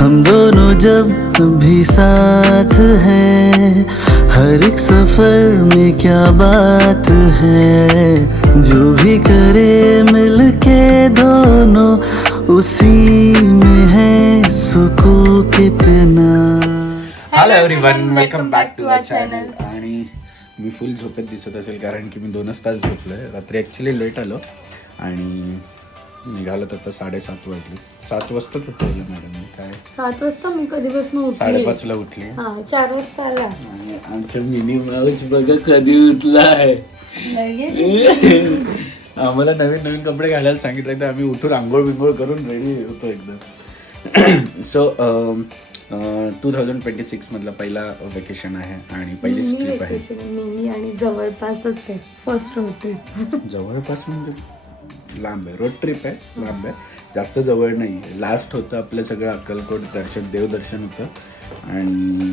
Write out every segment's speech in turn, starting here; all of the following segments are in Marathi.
हम दोनों जब भी साथ हैं, हर एक सफर में क्या बात है, जो भी करे मिलके दोनों उसी में है सुकून कितना. Hello everyone, welcome back to our channel. आणि मी फुल झोपेत दिसत असेल कारण की मी 2च तास झोपलोय. रात्री ॲक्च्युली लेट आलो आणि निघालो तर 7:30 वाजले. 7 वाजताच उठवलं मॅडम. काय 7 वाजता मी कधीपासून उठली? 5:30ला उठली. 4 वाजता आला. आणि आमचा मिनी माऊस बघा कधी उठला आहे. आम्हाला नवीन नवीन कपडे घालायला सांगितलं तर आम्ही उठून आंघोळ बिंघोळ करून रेडी होतो एकदम. सो 2026 मधला पहिला वेकेशन आहे आणि पहिलीच ट्रिप आहे. मिनी आणि जवळपासच आहे. First road trip. जवळपास म्हणजे लांब आहे. रोड ट्रिप आहे, लांब आहे, जास्त जवळ नाही आहे. लास्ट होतं आपलं सगळं अक्कलकोट दर्शन, देवदर्शन होतं आणि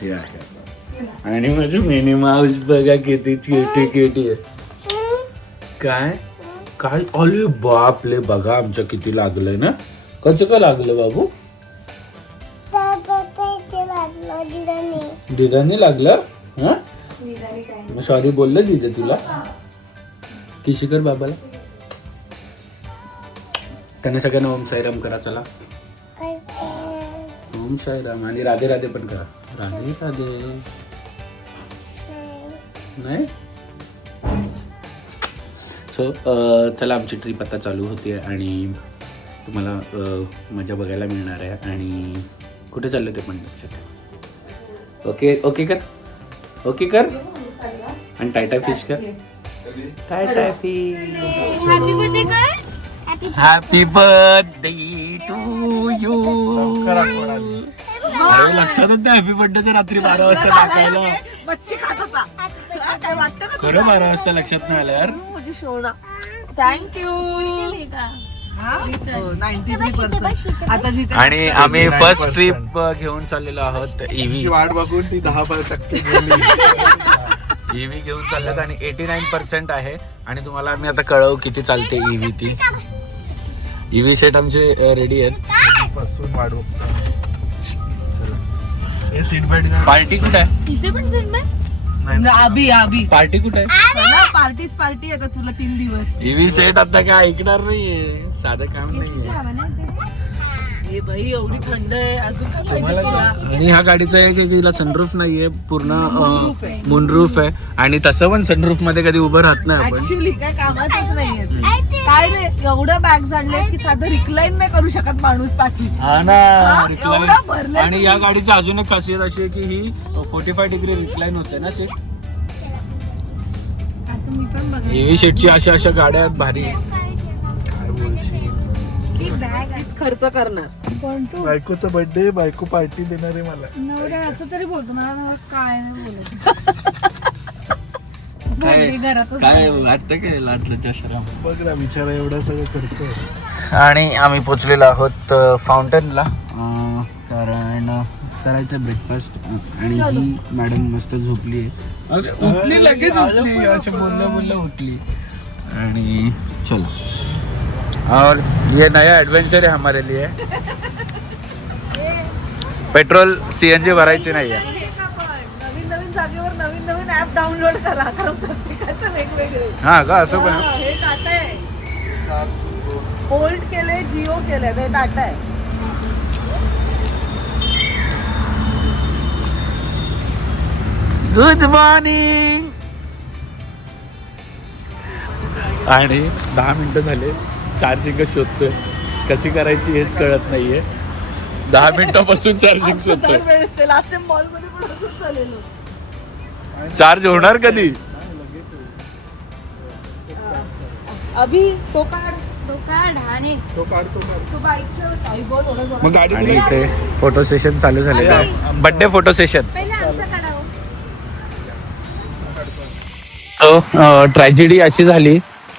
हे आहे आता. आणि माझी मिनी माऊस बघा किती क्युटी क्युटी आहे. काय काय अरे बापले, बघा आमच्या किती लागलंय ना. कसं का लागलं बाबू? दिदाने लागलं. हा मग सॉरी बोललं दिदे तुला? किशी कर बाबाला. त्यांना सगळ्यांना ओम साईराम करा. चला ओम साईराम. आणि राधे राधे पण करा. राधे राधे. नाही सो चला आमची ट्रिप आता चालू होते आणि तुम्हाला मजा बघायला मिळणार आहे. आणि कुठे चाललं ते पण लक्षात. ओके ओके कर, ओके कर. आणि टायटा फिश कर. टायटा फिश. Happy birthday to you. अरे लक्षातच नाही हॅपी बर्थडेचं रात्री 12 वाजता टाकायला. खरं 12 वाजता लक्षात नाही आलं यार. आणि आम्ही फर्स्ट ट्रिप घेऊन चाललेलो आहोत. ईव्ही वाट बघून ती 10% ईव्ही घेऊन चाललेत आणि 89% आहे. आणि तुम्हाला आम्ही आता कळवू किती चालते ईव्ही. ती ईव्ही सेट आमचे रेडी आहेत. पासून वाट बघतो. हे सीट बेल्ट पार्टी कुठे आहे? इथे पण सीट बेल्ट. पार्टी कुठे आहे? पार्टी आता तुला 3 दिवस. ईव्ही सेट आता काय ऐकणार नाहीये. साधं काम नाहीये. हे भाई एवढी थंड आहे अजून काय पाहिजे तुला? आणि ह्या गाडीचं आहे की तिला सनरूफ नाहीये, पूर्ण मूनरूफ आहे. आणि तसं पण सनरूफ मध्ये कधी उभं राहत नाही आपण. ऍक्च्युली काय कामाचंच नाहीये. काय रे एवढं बॅग्स आणले की साधं रिक्लाइन नाही करू शकत माणूस पाठी. हा ना, एवढं भरलंय. आणि या गाडीची अजून एक खासियत अशी आहे की ही 45 डिग्री रिक्लाइन होते ना सीट. ईव्ही सीटची अशा गाड्या आहेत भारी. काय बोलशील? खर्च करणार. पण तू बायकोचा बर्थडे, बायको पार्टी देणार आहे मला. नवरा असं तरी बोलतो. मला काय नाही बोलत. काय वाटतं काय लाटल्याच्या शरम. बघ ना बिचारा एवढा सगळं करतोय. आणि आम्ही पोचलेलो आहोत फाउंटनला. कारण करायचं ब्रेकफास्ट. आणि ही मॅडम मस्त झोपली आहे. उठली लगेच उठली. असे बोलल्या उठली. आणि चलो. और ये नया एडवेंचर है हमारे लिए. पेट्रोल CNG भरायची नाही आहे. नवीन नवीन जागेवर नवीन नवीन ऍप डाउनलोड करा कारण प्रत्येकाचं वेगवेगळे. हा का असं पण. हे टाटा आहे. बोल्ट केले, जिओ केले, हे टाटा आहे. Good morning. आणि 10 मिनिटं झाले. चार्जिंगच शोधतोय. कशी करायची हेच कळत नाहीये. 10 मिनिटापासून चार्जिंग शोधतोय. लास्ट टाइम मॉल मध्ये पण असंच झालेलं. चार्ज होणार कधी? अभि तो काढ. तो काढतो. तो बाईकचं मग गाडी. आणि इथे फोटो सेशन चालू झालेलं आहे. Birthday photo session. ट्रॅजेडी अशी झाली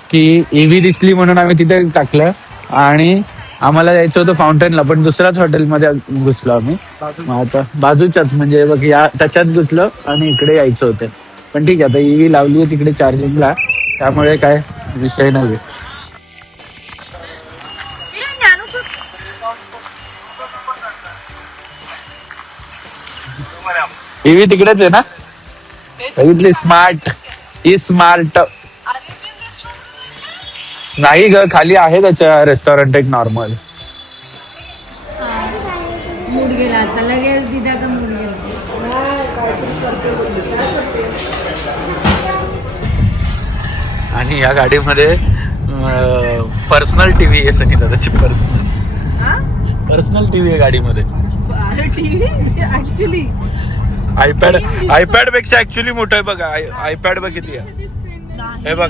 की ईव्ही दिसली म्हणून आम्ही तिथे टाकलं आणि आम्हाला जायचं होतं फाउंटनला, पण दुसऱ्याच हॉटेलमध्ये घुसलो आम्ही. आता बाजूच्याच म्हणजे बघ या त्याच्यात घुसलो आणि इकडे यायचं होतं. पण ठीक आहे, आता ईव्ही लावली आहे तिकडे चार्जिंगला, त्यामुळे काय विषय नाही. टीव्ही तिकडेच आहे ना, बघितली स्मार्ट, ही स्मार्ट नाही ग, खाली आहे त्याच्या रेस्टॉरंट एक नॉर्मल. मूड गेला आता लगेच दिदाचा मूड गेला. आणि या गाडीमध्ये पर्सनल टीव्ही आहे, सनी दादाची पर्सनल टीव्ही आहे गाडीमध्ये. ऍक्च्युली आयपॅड पेक्षा ऍक्च्युली मोठं आहे बघा. आयपॅड बघितली हे बघ,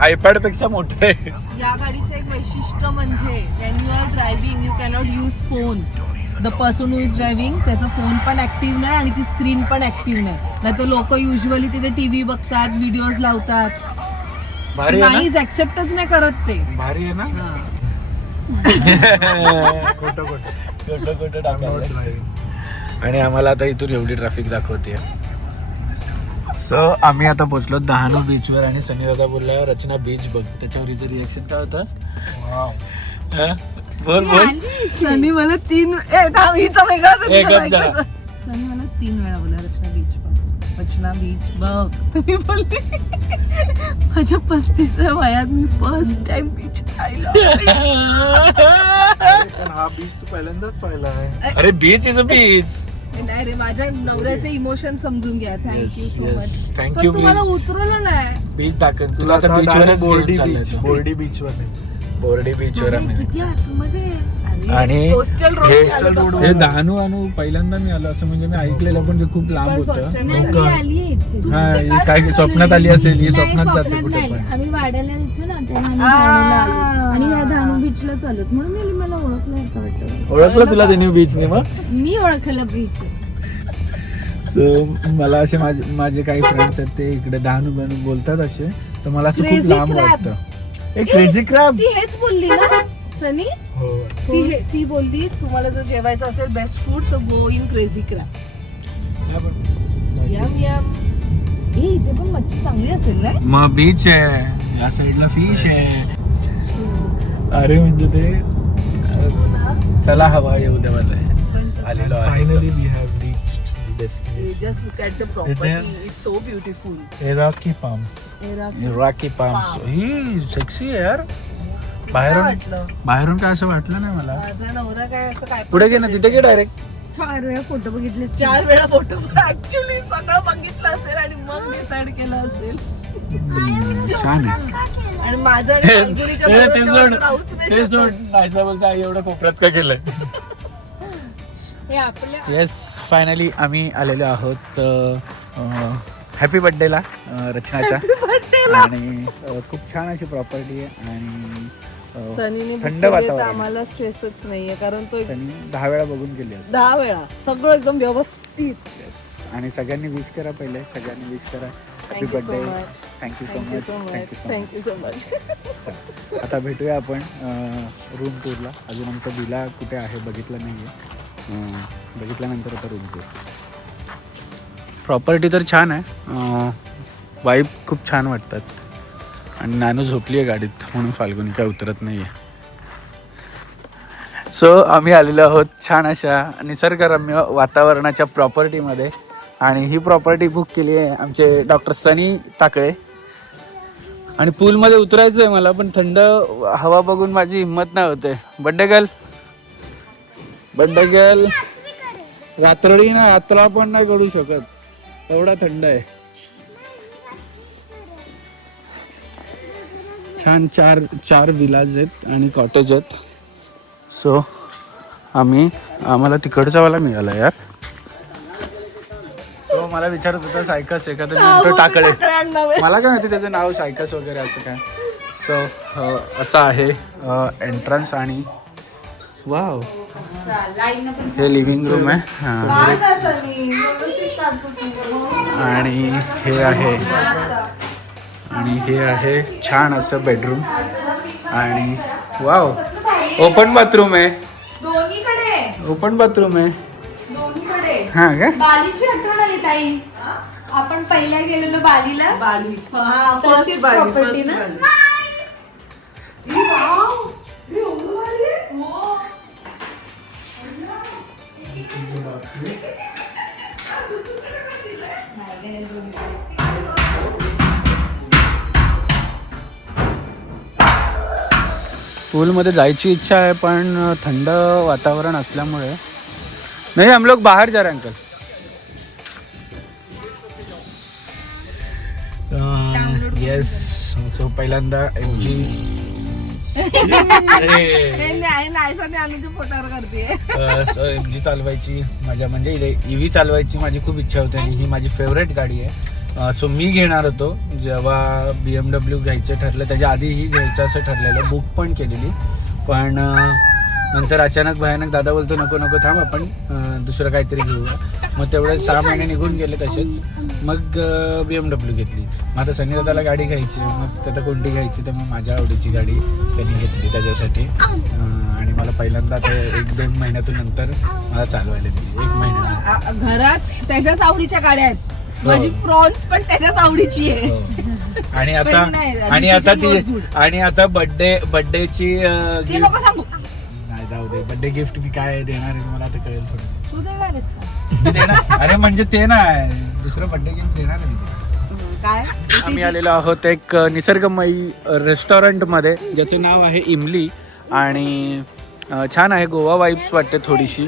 आयपॅड पेक्षा मोठं आहे. या गाडीचं एक वैशिष्ट्य म्हणजे when you are driving you cannot use phone. The person who is driving त्याचा फोन पण ऍक्टिव्ह नाही आणि ती स्क्रीन पण ऍक्टिव्ह नाही. नाही तर लोक युजली तिथे टीव्ही बघतात, व्हिडिओज लावतात, भारी आहे नाहीच ऍक्सेप्टच नाही करत ते. ना, भारी आहे ना. खोटं खोटं खोटं खोटं टाकलं. आणि आम्हाला आता इथून एवढी ट्रॅफिक दाखवते. सो आम्ही आता पोहोचलो डहाणू बीचवर आणि सनी दादा बोलला रचना बीच बघ. त्याच्यावर हिचं रिएक्शन काय होतं? बोल बोल. सनी मला 3 वेगळा एक गप जरा. सनी मला 3 वेळा बोला रचना बीच बघ, रचना बीच बघ. मी बोलली माझ्या 35व्या वयात मी फर्स्ट टाइम बीच पाहिलं. पण हा बीच तू पहिल्यांदाच पाहिला आहे. अरे बीच इज अ बीच. नाही रे, माझ्या नवऱ्याचे इमोशन समजून घ्या. Thank you so much. थँक्यू. तुम्हाला उतरवलं नाही. बीच दाखव तुला आता बीचवरच बोर्डी चाललाय बीच, तो. बोर्डी बीच वर बोर्डी बीचवर आम्ही. किती आतमध्ये. आणि कोस्टल रोड हे डहाणू आणू पहिल्यांदा मी आलो असं, म्हणजे मी ऐकलेलं पण ते खूप लांब होतं. नाही मी आली आहे इथे. हा काय स्वप्नात आली असेल, ही नाही, स्वप्नात जाते स्वप्नात कुठे नाही. पण. आम्ही वाड्याला यायचो ना तेव्हा आम्ही डहाणूला आलो. आणि ह्या डहाणू बीचला चालत म्हणून मी मला ओळखलं का वाटतं. ओळखलं तुला त्यांनी बीचने मग? मी ओळखलं बीच. सो मला असे माझे काही फ्रेंड्स आहेत ते इकडे डहाणू बनू बोलतात असे, तर मला असं खूप Crazy लांब crab. वाटतं. एक क्रेझी क्रॅब. ती हेच बोलली ना सनी. हो. ती बोलली तुम्हाला जर जेवायचं असेल बेस्ट फूड तर go in crazy crab. Yum yum. इथे पण मच्छी चांगली असेल ना. मग बीच आहे, या साईडला फिश आहे. अरे म्हणजे ते चला हवा येऊ द्या मला आलेलो आहे. Finally we have reached the destination. Just look at the property. It is- it's so beautiful. एराकी पाम्स. Rocky Palms. ही सेक्सी आहे यार. बाहेरून काय असं वाटलं नाही मला. माझा नवरा काय असं काय पुढे घे ना, तिथे घे डायरेक्ट. 4 वेळा फोटो बघितले. 4 वेळा फोटो ऍक्च्युली सगळं बघितलं असेल आणि मग डिसाइड केलं असेल. छान आहे. आणि माझं आणि फाल्गुनीच्या भरोश्यावर तर राहूच नाही ते शकत. सोड नाहीसा बोलता एवढं कोपऱ्यात का केलंय. हे आपल्या येस फायनली आम्ही आलेलो आहोत हॅपी बर्थडेला रचनाच्या. आणि खूप छान अशी प्रॉपर्टी आहे आणि सनीने थंड बुक वातावरण. आम्हाला स्ट्रेसच नाहीये कारण तो त्यांनी 10 वेळा बघून गेले असते. 10 वेळा सगळं एकदम व्यवस्थित. आणि सगळ्यांनी विश करा, पहिले सगळ्यांनी विश करा happy Thank you so birthday. much. Thank you so thank you much. So much. Thank you so thank you so much. आता भेटूया आपण रूम टूरला. अजून आमचा विला कुठे आहे बघितलं नाही आहे, बघितल्यानंतर आता रूम टूर. प्रॉपर्टी तर छान आहे, वाईब खूप छान वाटतात. आणि नानू झोपली आहे गाडीत म्हणून फाल्गुनी काय उतरत नाही आहे. सो आम्ही आलेलो आहोत छान अशा निसर्गरम्य वातावरणाच्या प्रॉपर्टीमध्ये. आणि ही प्रॉपर्टी बुक केली आहे आमचे डॉक्टर सनी टाकळे. आणि पूलमध्ये उतरायचं आहे मला, पण थंड हवा बघून माझी हिंमत नाही होते. बड्डे गर्ल रात्रडी ना यात्रा पण नाही करू शकत, एवढा थंड आहे. छान चार विलाज आहेत आणि कॉटेज आहेत. सो आम्हाला तिकडचा वाला मिळाला यार. तो मला विचारत होता सायकस आहे का, तर मी म्हणतो टाकळे. मला काय माहिती त्याचं नाव सायकस वगैरे असं काय. सो असं आहे एंट्रन्स. आणि वाव हे लिव्हिंग रूम आहे. आणि हे आहे छान असं बेडरूम. आणि वाव ओपन बाथरूम आहे. ओपन बाथरूम आहे. हा काय बालीची आठवण आली ताई. आपण पहिला गेलेलो बालीला. बाली. तशीच property ना. पूलमध्ये जायची इच्छा आहे पण थंड वातावरण असल्यामुळे नाही. हम लोग बाहेर जा रहे अंकल. येस. सो पहिल्यांदा MG MG चालवायची माझ्या म्हणजे EV चालवायची माझी खूप इच्छा होती आणि ही माझी फेवरेट गाडी आहे. सो मी घेणार होतो जेव्हा BMW घ्यायचं ठरलं त्याच्या आधी ही घ्यायचं असं ठरलेलं, बुक पण केलेली. पण नंतर अचानक भयानक दादा बोलतो नको नको थांब आपण दुसरं काहीतरी घेऊया. मग तेवढे 6 महिने निघून गेले तसेच. मग BMW घेतली. मग आता सनी दादाला गाडी घ्यायची, मग त्याला कोणती घ्यायची तर मग माझ्या आवडीची गाडी त्यांनी घेतली त्याच्यासाठी. आणि मला पहिल्यांदा ते 1-2 महिन्यातून नंतर मला चालवायला दिली. 1 महिन्यात घरात त्याच्याच आवडीच्या गाड्या आहेत. माझी प्रॉन्स पण त्याच्याच आवडीची आहे. आणि आता पण नाही, आणि आता बर्थडेची ते नको सांगू. नाही जाऊ दे. बर्थडे गिफ्ट मी काय देणार आहे मला आता कळेल थोडं. तू देणार आहेस का? मी देणार. अरे म्हणजे ते नाही, दुसरं बर्थडे गिफ्ट देणार आहे मी. काय? आम्ही आलेलो आहोत एक निसर्गमयी रेस्टॉरंटमध्ये ज्याचं नाव आहे इमली. आणि छान आहे, गोवा वाईब्स वाटते थोडीशी.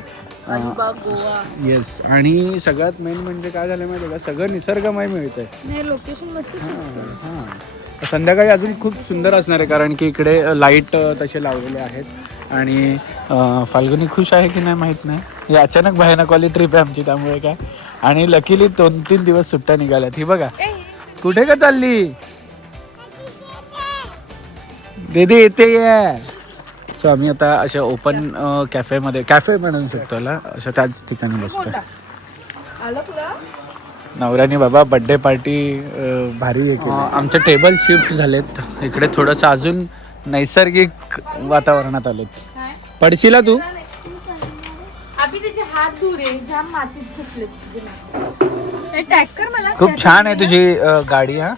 गोवा. येस. आणि सगळ्यात मेन म्हणजे काय झालं माहिती आहे का, सगळं निसर्गमय मिळत आहे. नाही लोकेशन मस्त हां. संध्याकाळी अजून खूप सुंदर असणार आहे कारण की इकडे लाईट तसे लावलेले आहेत. आणि फाल्गुनी खुश आहे की नाही माहीत नाही. ही अचानक भयानकवाली ट्रिप आहे आमची त्यामुळे काय. आणि लकीली 2-3 दिवस सुट्ट्या निघाल्यात. ही बघा कुठे का चालली दीदी येते. सो आम्ही आता अशा ओपन कॅफेमध्ये, कॅफे म्हणू शकतो याला, अशा त्याच ठिकाणी बसतो. आलं तुला? नवऱ्याने बाबा बर्थडे पार्टी भारी आहे. आमचे टेबल शिफ्ट झालेत इकडे, थोडंसं अजून नैसर्गिक वातावरणात आलेत. पडशीला तू. अभि त्याचे हात धुरे जाम मातीत घुसले. खूप छान आहे तुझी गाडी. हा.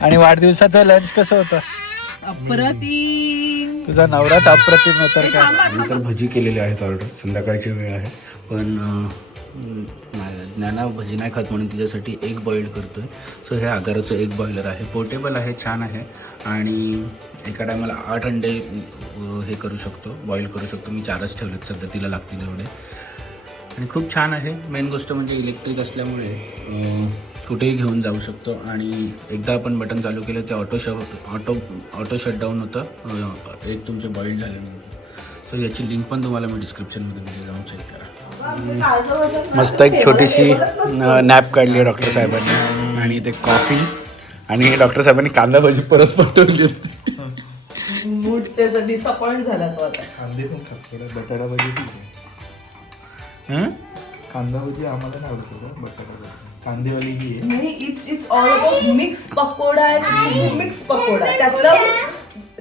आणि वाढदिवसाचं लंच कसं होतं? अप्रतिम. तुझा नवराच अप्रतिम आहे तर काय. मी तर भजी केलेली आहेत ऑर्डर. संध्याकाळची वेळ आहे पण ज्ञाना भजी नाही खात म्हणून तिच्यासाठी एग बॉइल्ड करतोय. सो हे आगाराचं एग बॉयलर आहे, पोर्टेबल आहे, छान आहे. आणि एका टायमाला 8 अंडे हे करू शकतो, बॉईल करू शकतो. मी 4च ठेवलेत सध्या, तिला लागतील एवढे. आणि खूप छान आहे. मेन गोष्ट म्हणजे इलेक्ट्रिक असल्यामुळे कुठेही घेऊन जाऊ शकतो. आणि एकदा आपण बटन चालू केलं ते ऑटो शटडाऊन होतं एक तुमचे बॉईल झाल्यानंतर. सो याची लिंक पण तुम्हाला मी डिस्क्रिप्शनमध्ये जाऊन चेक करा. मस्त एक छोटीशी नॅप काढली आहे डॉक्टर साहेबांनी. आणि ते कॉफी. आणि डॉक्टर साहेबांनी कांदा भाजी परत पाठवली. मूड त्याचा डिसअपॉइंट झाला तो आता. कांदे पण खातो, बटाटा भाजी ठीक आहे. कांदा भाजी आम्हाला नाही आवडतो का, बटाटा भाजी कांदेवाली ही आहे. नाही, it's all about mix pakoda. Mix pakoda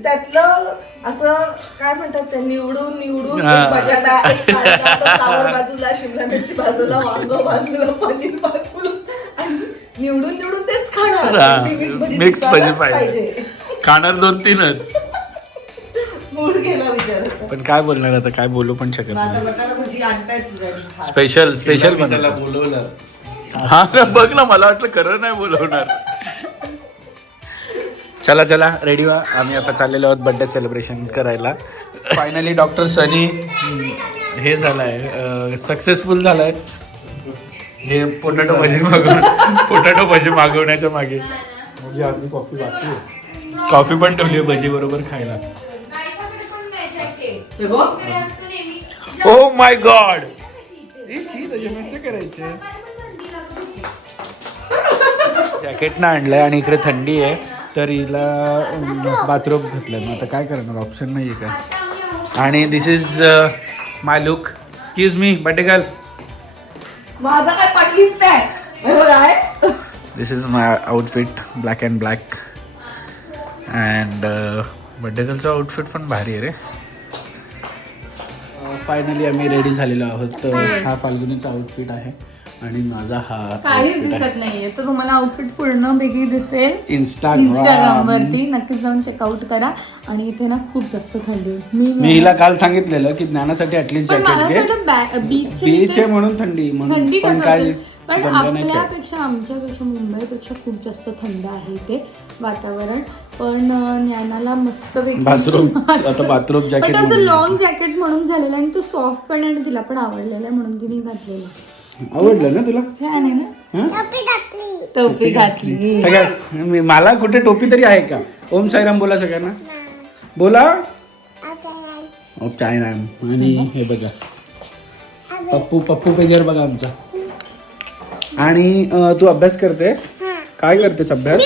त्यातलं असं काय म्हणतात ते, निवडून बटाटा, एक कांदा, फ्लावर बाजूला, शिमला मिरची बाजूला, वांग बाजूला, पनीर बाजूला, आणि निवडून तेच खाणार. मिक्स भाजी पाहिजे, खाणार 2-3च. मूड गेला विचारायचा. पण काय बोलणार आता, काय बोलू पण शकत नाही. बटाटा भजी आणतायत तुझ्या स्पेशल त्याला बोलवलं. हा ना, बघ ना, मला वाटलं खरं नाही बोलवणार. चला रेडी व्हा. आम्ही आता चाललेलो आहोत बर्थडे सेलिब्रेशन करायला. फायनली डॉक्टर सनी हे झालाय, सक्सेसफुल झालाय. हे पोटॅटो भाजी मागवण्याच्या मागे म्हणजे आधी कॉफी बाकी आहे. कॉफी पण ठेवली आहे भजी बरोबर खायला. ओ माय गॉड, करायचे. जॅकेट ना आणलंय आणि इकडे थंडी आहे तर हिला बाथरूम घातलंय. मग आता काय करणार, ऑप्शन नाही आहे काय. आणि this is my look. Excuse me birthday girl. माझा काय पटलीच नाही. This is my outfit, black and black. And birthday गर्लचं आउटफिट पण भारी आहे रे. फायनली आम्ही रेडी झालेलो आहोत. हा फाल्गुनीचा आउटफिट आहे. आणि माझा हा काहीच दिसत नाहीये तर तुम्हाला आउटफिट पूर्ण वेगळी दिसेल इंस्टाग्राम इंस्टाग्राम वरती नक्कीच जाऊन चेकआउट करा. आणि इथे ना खूप जास्त थंडी आहे. मी हिला काल सांगितलेलं की ज्ञानासाठी ऍटलीस्ट पण मला जॅकेट घे. असं वाटतं बीच आहे म्हणून थंडी थंडी पण कसं काय असेल पण जमलं नाही काय. आपल्यापेक्षा आमच्यापेक्षा मुंबईपेक्षा खूप जास्त थंड आहे इथे वातावरण. पण ज्ञानाला मस्त बाथरूम आता बाथरूम जॅकेट असं लॉंग जॅकेट म्हणून झालेलं आणि तो सॉफ्ट पण आणि तिला पण आवडलेलं आहे म्हणून तिने घातलेलं. आवडलं ना तुला? छान आहे ना. टोपी घातली सगळ्या मला कुठे टोपी तरी आहे का? ओम साईराम बोला सगळ्यांना बोला. ओम साईराम. आणि हे बघा पप्पू पेजर बघा आमचा. आणि तू अभ्यास करते? काय करतेस अभ्यास?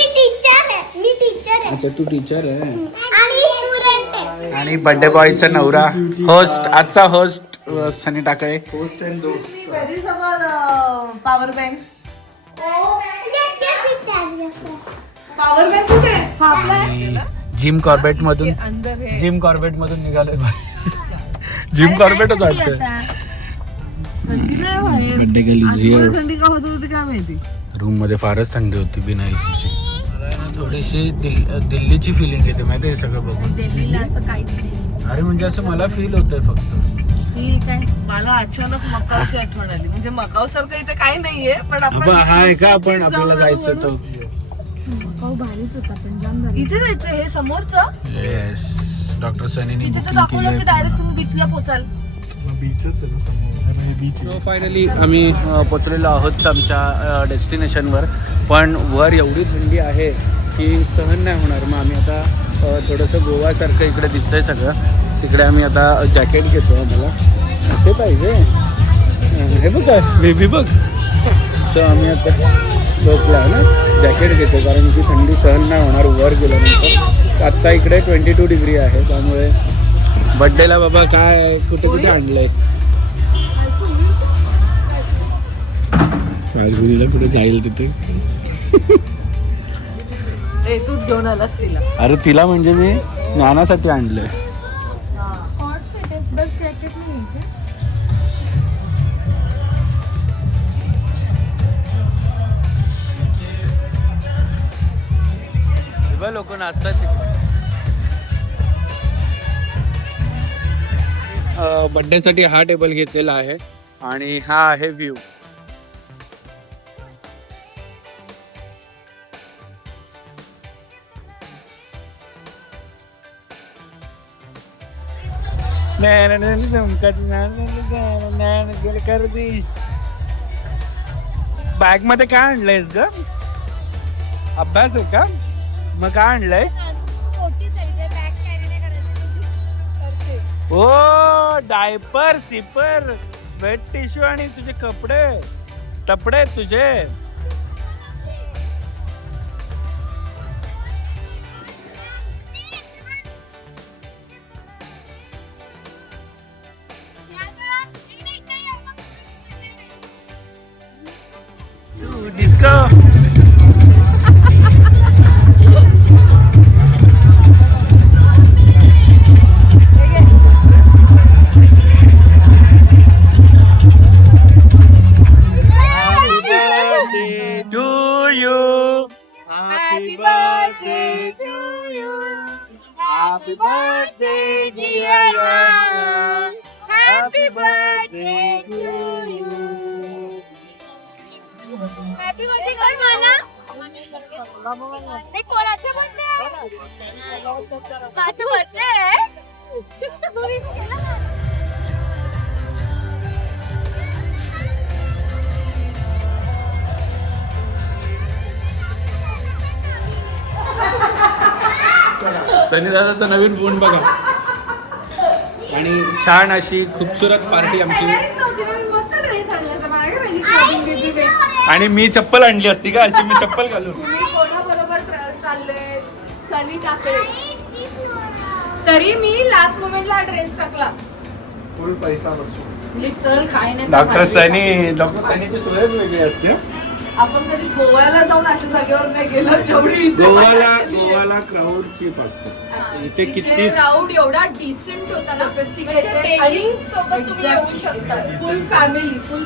अच्छा तू टीचर आहे. आणि बर्थडे बॉयचा नवरा होस्ट आजचा host Sunny Takale. Host and दोस्त. पॉवर बँक पॉवर बँक कुठे आहे? हा आपला आहे. जिम कॉर्बेट मधून अंदर है. जिम कॉर्बेट मधून निघालोय. जिम कॉर्बेटच वाटतं. थंडी नाही बाहेर. Birthday girl is here. थंडी का होत होती काय माहिती. रूम मध्ये फारच थंडी होती बिना एसीची. मला आहे ना थोडीशी दिल्लीची फिलिंग येते माहिती आहे सगळं बघून. दिल्लीला असं काहीच नाही. अरे म्हणजे असं मला फील होतंय फक्त. ठीक आहे. मला अचानक मकावची आठवण आली. म्हणजे मकाव सारखं इथे काही नाहीये पण आपण हा आहे का आपण आपल्याला जायचं तो. भारीच होता पण जाम भारी. इथे जायचं हे समोरचं. येस डॉक्टर सनीने तिथे तर दाखवलं की डायरेक्ट तुम्ही बीचला पोचाल. बीचच आहे ना समोर बीच. फायनली आम्ही पोचलेलो आहोत आमच्या डेस्टिनेशनवर. पण वर एवढी थंडी आहे की सहन नाही होणार. मग आम्ही आता थोडंसं गोवासारखं इकडे दिसतंय सगळं. तिकडे आम्ही आता जॅकेट घेतो. आम्हाला ते पाहिजे. हे बघ बेबी बघ. सो आम्ही आता झोपला आहे ना जॅकेट घेतो कारण की थंडी सहन नाही होणार वर गेल्यानंतर. आत्ता इकडे 22 डिग्री आहे त्यामुळे बड्डेला बाबा काय कुठे कुठे आणलंय. फाल्गुनीला कुठे जाईल तिथे. तूच घेऊन आलास तिला. अरे तिला म्हणजे मी ज्ञानासाठी आणलंय. बस जॅकेट नाही आहे का? लोक नाचतात तिकडे. बर्थडे साठी हा टेबल घेतलेला आहे आणि हा आहे व्ह्यू. बॅग मध्ये काय आणलंयस ग? अभ्यास आहे का? मग काय आणलंय? ओ डायपर सिपर वेट टिश्यू आणि तुझे कपडे तपडे तुझे. Disco. Happy birthday to you. Happy birthday dear Yana. Happy birthday to you. Happy birthday कर मला. ते कोणाचा बर्थडे आहे? माझा बर्थडे आहे. तू विश केला ना? सनी दादाचा नवीन फोन बघा. आणि छान अशी खूपसूरत पार्टी आमची. आणि मी चप्पल आणली असती का अशी मी चप्पल घालून. तुम्ही कोणाबरोबर चालले? सनी टाकळे. तरी मी लास्ट मोमेंटला ड्रेस टाकला. फुल पैसा बसतो. चल काय नाही. डॉक्टर सनीची सोयच वेगळी असते. आपण कधी गोव्याला जाऊन अशा जागेवर नाही गेलो जेवढी इथे मजा केली आहे. गोवाला क्राऊड चीप असतो. इथे किती क्राऊड एवढा डिसेंट होता ना, Sophisticated आणि सोबत तुम्ही येऊ शकता. फुल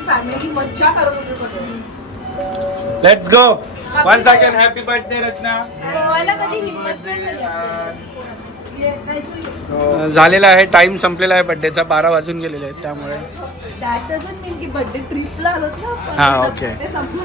फॅमिली मज्जा करत होते सगळे. Let's go. Once again happy birthday Rachana. गोव्याला कधी हिंमत नाही झाली आपली. झालेला आहे, टाइम संपलेला आहे बर्थडेचा. 12 वाजून गेलेले आहेत त्यामुळे. दॅट डझंट मीन की बर्थडे ट्रिपला आलोत ना आपण. हा, okay. ते संपलं.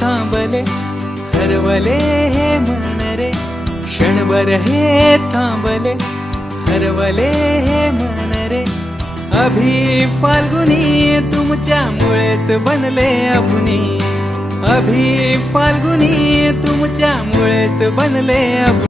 थांबले हरवले हे मन रे, क्षणभर हे थांबले हरवले हे मन रे. अभि फाल्गुनी तुमच्यामुळेच बनले अभुनी, अभि फाल्गुनी तुमच्यामुळेच बनले अभुनी.